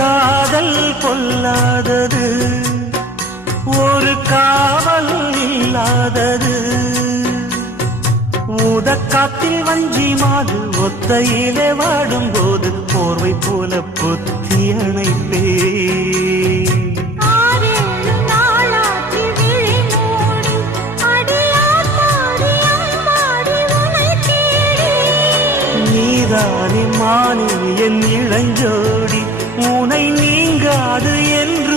காதல் பொல்லாதது, ஒரு காவல் இல்லாதது. ஊதக்காத்தில் வஞ்சி மாது ஒத்தையிலே வாடும் போது போர்வை போல பொத்தி அணைப்பே. நீதானே மானே என் இளஞ்சோடி, உனை நீங்காது என்று